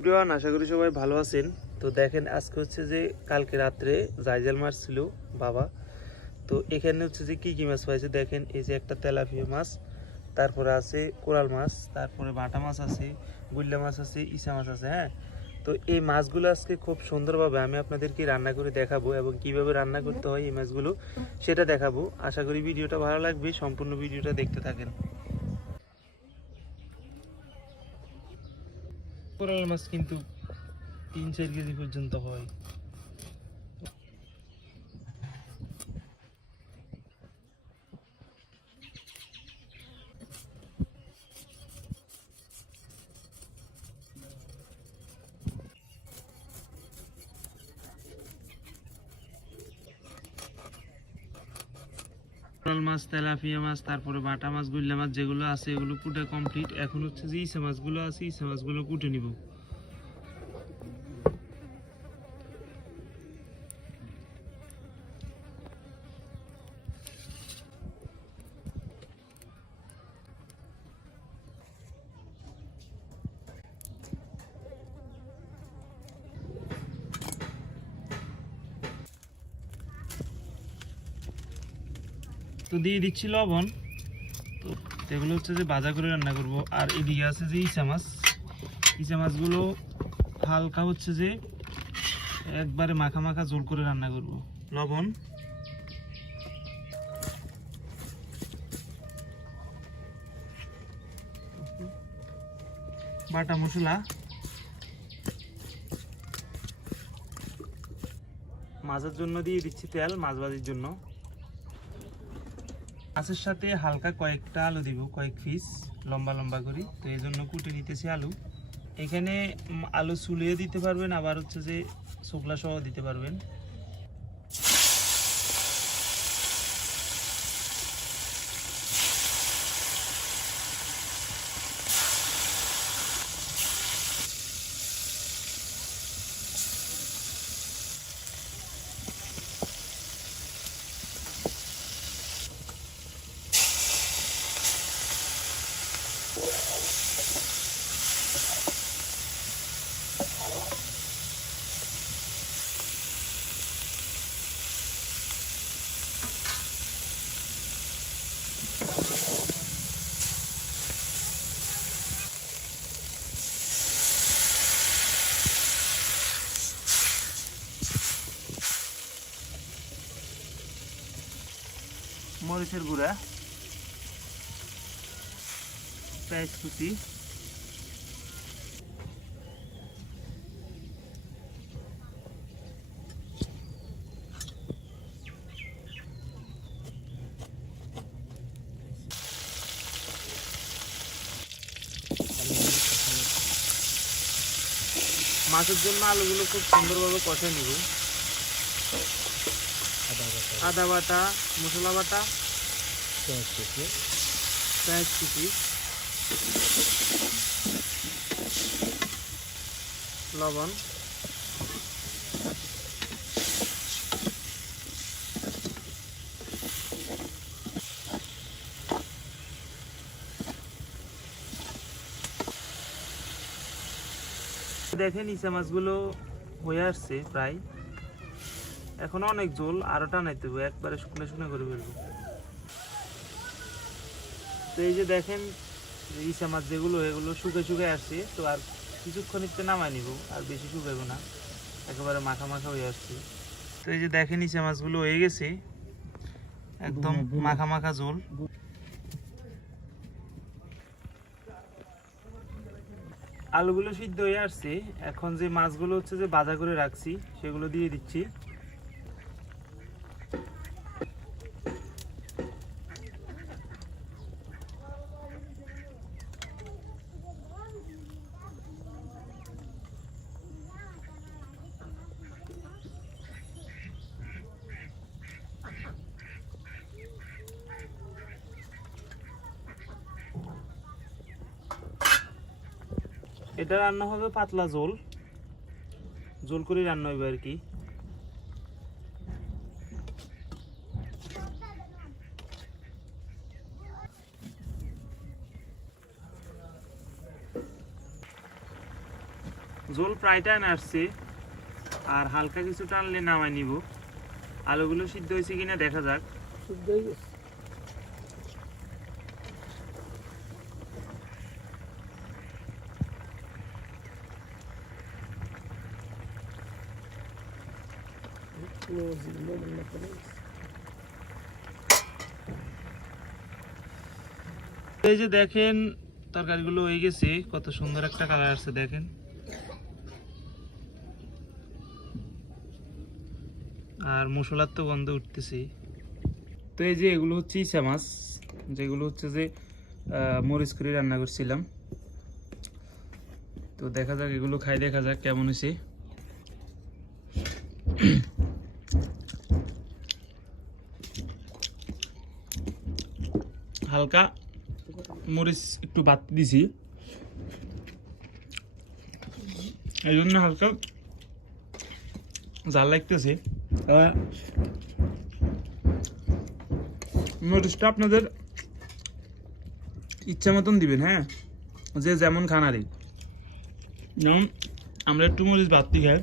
Everyone, আশা করি সবাই ভালো আছেন। তো দেখেন, আজকে হচ্ছে যে কালকে রাত্রে জাইজাল মাছ ছিল বাবা। তো এখানে হচ্ছে যে কি কি মাছ পাইছে দেখেন। এই যে একটা তেলাপিয়া মাছ, তারপরে আছে কোরাল মাছ, তারপরে বাটা মাছ আছে, গুল্লা মাছ আছে, ইসা মাছ আছে। হ্যাঁ, তো এই মাছগুলো আজকে খুব সুন্দরভাবে আমি আপনাদেরকে রান্না করে দেখাবো এবং কিভাবে রান্না করতে হয় এই মাছগুলো সেটা দেখাবো। আশা করি ভিডিওটা ভালো লাগবে, সম্পূর্ণ ভিডিওটা দেখতে থাকেন। কোরাল মাছ কিন্তু 3-4 কেজি পর্যন্ত হয়। কোরাল মাছ, তেলাপিয়া মাছ, তারপরে বাটা মাছ, গুল্লা মাছ যেগুলো আছে এগুলো কুটে কমপ্লিট। এখন হচ্ছে যে ইসা মাছগুলো আছে, ইসা মাছগুলো কুটে নিব। তো দিয়ে দিচ্ছি লবণ। তো এগুলো হচ্ছে যে ভাজা করে রান্না করব। আর এদিকে আছে যে ইসা মাছ, ইসা মাছগুলো হালকা হচ্ছে যে একবারে মাখা মাখা ঝোল করে রান্না করব। লবণ, বাটা মশলা, মাছের জন্য দিয়ে দিচ্ছি তেল, মাছ ভাজির জন্য। মাছের সাথে হালকা কয়েকটা আলু দিব, কয়েক পিস লম্বা লম্বা করি। তো এই জন্য কুটে নিতেছি আলু। এখানে আলু চুলিয়ে দিতে পারবেন, আবার হচ্ছে যে শুকলা সহ দিতে পারবেন। মরিচের গুঁড়া, পেঁয়াজ কুচি, মাছের জন্য আলুগুলো খুব সুন্দরভাবে কষে নিব। আদা বাটা, মশলা বাটা, পেঁয়াজ কুচি, লবণ, দেখেন ইচা মাছগুলো হয়ে আসছে প্রায়। এখন অনেক ঝোল, আরো টানাইতে হবে, একবারে শুকনো শুকনো করে ফেলবো। তো এই যে দেখেন ইচা মাছ যেগুলো এগুলো শুকে শুকে আসছে। তো আর কিছুক্ষণ একটু নামাই নিব, আর বেশি শুকাইব না, একেবারে মাখা মাখা হয়ে আসছে। তো এই যে দেখেন ইচা মাছগুলো হয়ে গেছে, একদম মাখা মাখা ঝোল। আলুগুলো সিদ্ধ হয়ে আসছে। এখন যে মাছগুলো হচ্ছে যে ভাজা করে রাখছি সেগুলো দিয়ে দিচ্ছি। এটা রান্না হবে পাতলা ঝোল, ঝোল করে রান্না হবে আর কি। ঝোল প্রায় টাইম আসছে, আর হালকা কিছু টানলে নামাই নিব। আলুগুলো সিদ্ধ হয়েছে কিনা দেখা যাক। শুদ্ধ হয়ে গেছে। এই যে দেখেন তরকারিগুলো হয়ে গেছে, কত সুন্দর একটা কালার আসছে দেখেন। আর মশলার তো গন্ধ উঠতেছে। তো এই যে এগুলো হচ্ছে ইচা মাছ, যেগুলো হচ্ছে যে মরিচ করে রান্না করছিলাম। তো দেখা যাক, এগুলো খাই দেখা যাক কেমন হয়েছে। হালকা মরিচ একটু বাড়তি দিছি, এই জন্য হালকা জাল লাগতেছে। মরিচটা আপনাদের ইচ্ছা মতন দিবেন, হ্যাঁ, যে যেমন খানারই। যেমন আমরা একটু মরিচ বাড়তি খাই,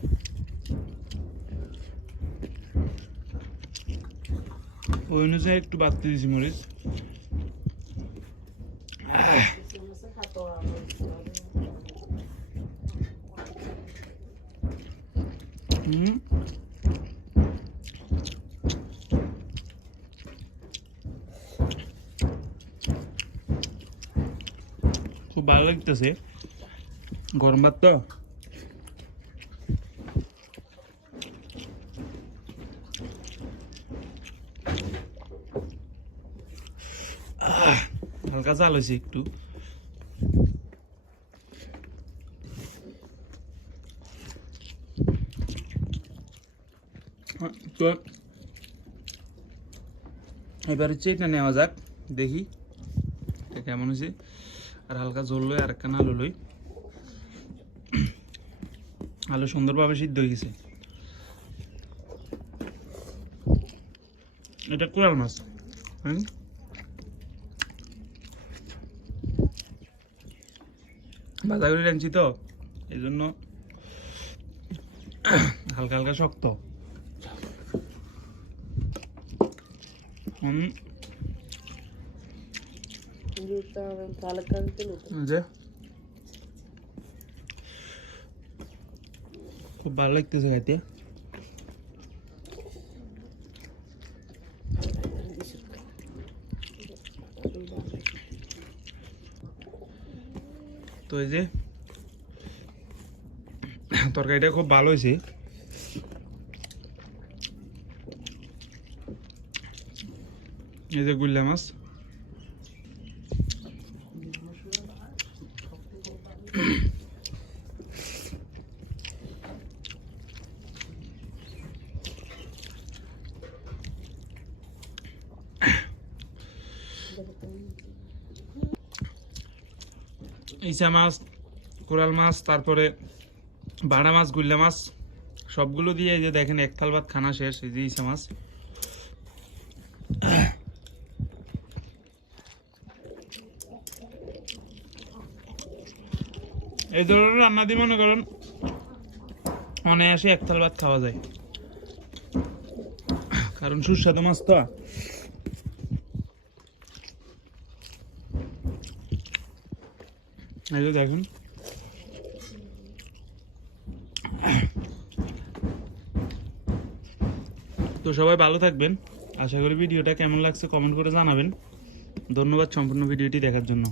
ওই অনুযায়ী একটু বাড়তি দিছি মরিচ। খুব ভালো লাগতেছে, গরম ভাত তো। হালকা চাল হয়েছে একটু। তো এবার হচ্ছে এটা নেওয়া যাক, দেখি এটা কেমন হয়েছে। আর হালকা জল লই, আর একখানা আলু লই। আলু সুন্দরভাবে সিদ্ধ হয়ে গেছে। এটা কোরাল মাছ, হ্যাঁ, বাজার করে আনছি তো, এই জন্য হালকা হালকা শক্ত। যে খুব ভালো লাগতেছে খাইতে। তো এই যে তরকারিটা খুব ভালো হয়েছে। এই যে গুল্লা মাছ, ইচা মাছ, কোরাল মাছ, তারপরে বাড়া মাছ, গুল্লা মাছ, সবগুলো দিয়ে এই যে দেখেন এক থাল ভাত খানা শেষ। এই যে ইচা মাছ, এই ধরনের রান্না দিয়ে মনে করেন অনায়াসে এক থাল ভাত খাওয়া যায়, কারণ সুস্বাদু মাছ তো। এই যে দেখুন, তো সবাই ভালো থাকবেন। আশা করি ভিডিওটা কেমন লাগছে কমেন্ট করে জানাবেন। ধন্যবাদ সম্পূর্ণ ভিডিওটি দেখার জন্য।